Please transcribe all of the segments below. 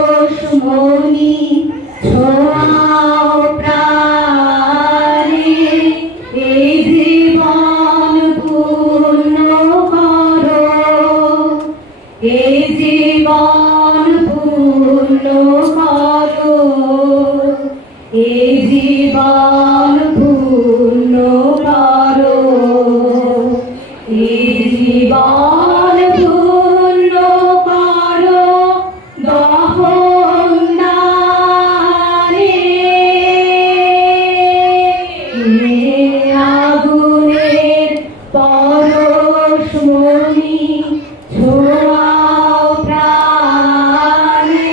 পরশমণি ছোঁয়াও প্রাণে, এই জীবন পূর্ণ করো, এই জীবন পূর্ণ করো, এই জীবন পূর্ণ করো, এই জীবন পূর্ণ করো দহন দানে, আগুনের পরশমণি ছোঁয়াও প্রাণে,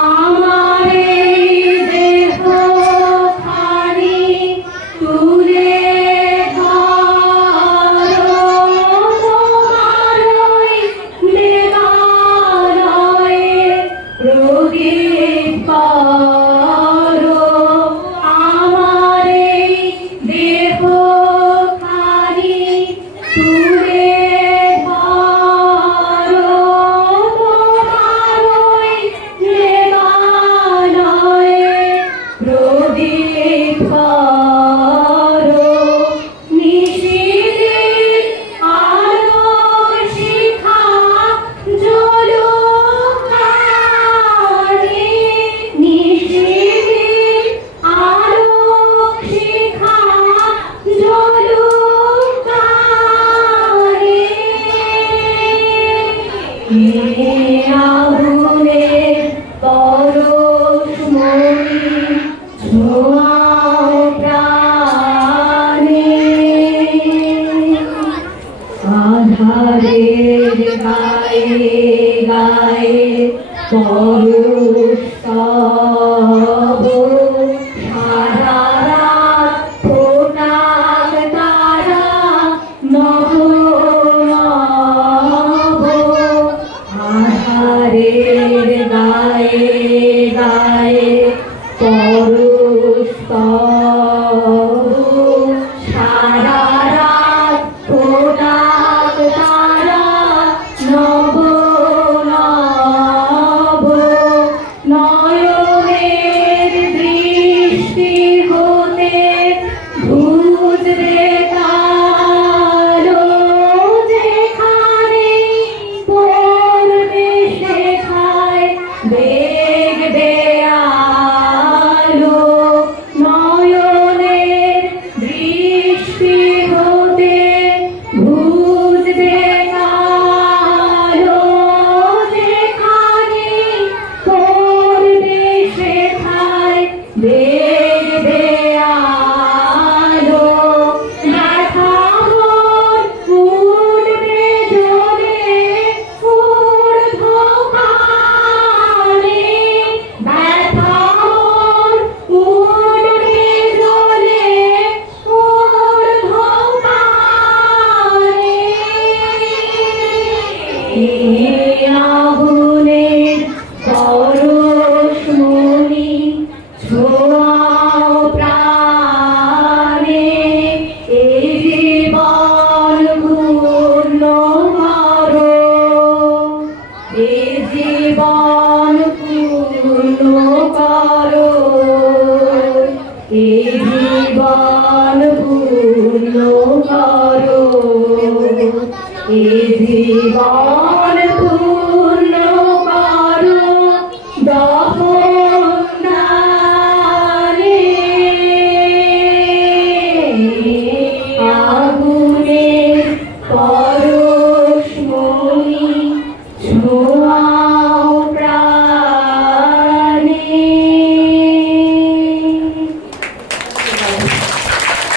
আমার এই দেহ খানি তুলে ধরো, তোমারই দেবালয়ে প্রদীপ করো, আমার এই দেহ খানি তুলে ধরো, তোমারই দেবালয়ে প্রদীপ করো, নিশিদিন আলোক শিখা জ্বলুক প্রাণে, নিশিদিন আলোক শিখা জ্বলুক প্রাণে, আগুনের পরশমণি ছোঁয়াও প্রাণে, আধারের গায়ে গায়ে পরশতব, সারা রাত ফোটাক তারা নভ নভ, আধারের গায়ে গায়ে পরশতব, সারা রাত ফোটাক তারা নভ নভ, নয়নের দৃষ্টি হতে ঘুচবে কালো, যেখানে পড়বে সেখায় দেখবে আলো, নয়নের দৃষ্টি হতে ঘুচবে কালো, যেখানে পড়বে সেখায় দেখবে আলো, ব্যথা মন উঠবে জ্বলে ঊর্ধ্বগানে, ব্যথা মন উঠবে জ্বলে ঊর্ধ্বগানে, আগুনের পরশমণি ছোঁয়াও প্রাণে, এই জীবন পূর্ণ করো, এই জীবন